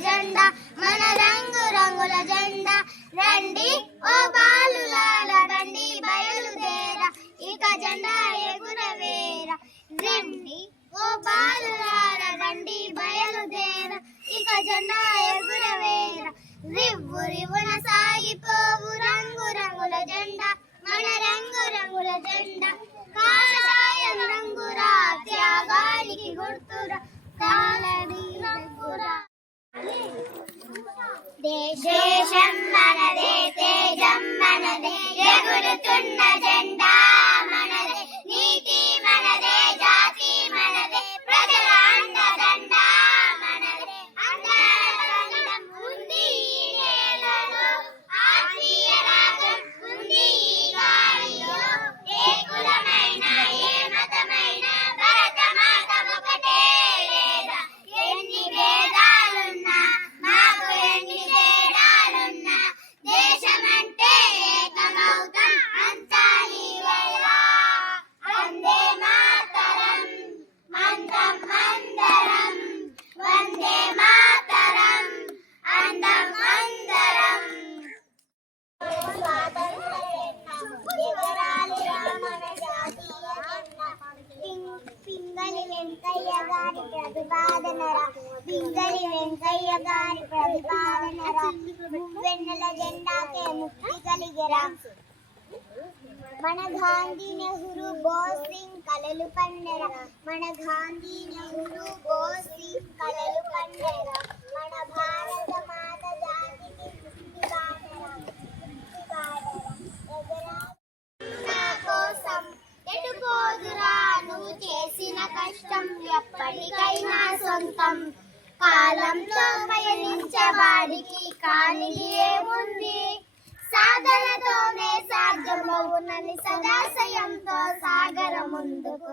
జెండా మన రంగు రంగుల జెండా రండి ఓ బాలులాల రండి బయలుదేరా. ఇక జెండా ఎగురవేరా. రండి ఓ బాలులాల రండి బయలుదేరా. ఇక జెండా ఎగురవేరా. రివ్వు రివ్వున సాగిపోవు రంగు రంగుల జెండా మన రంగు రంగుల జెండా కాషాయం రంగురా త్యాగానికి గుర్తు They, they వెంకయ్య గారి ప్రతిపాదనరా. పింగళి వెంకయ్య గారి ప్రతిపాదనరా. వెన్నెల జెండాకే ముక్తి కలిగరా. మన గాంధీ నెహ్రూ బోస్ సింగ్ కలలు పండెర మన గాంధీ నెహ్రూ బోస్ సింగ్ కలలు పండెర మన ఎవరికైనా సొంతం. కాలంతో పయనించవాడికి కానిది ఏముంది? సాధనతోనే సాధ్యమవునని సదాశయంతో సాగర ముందుకు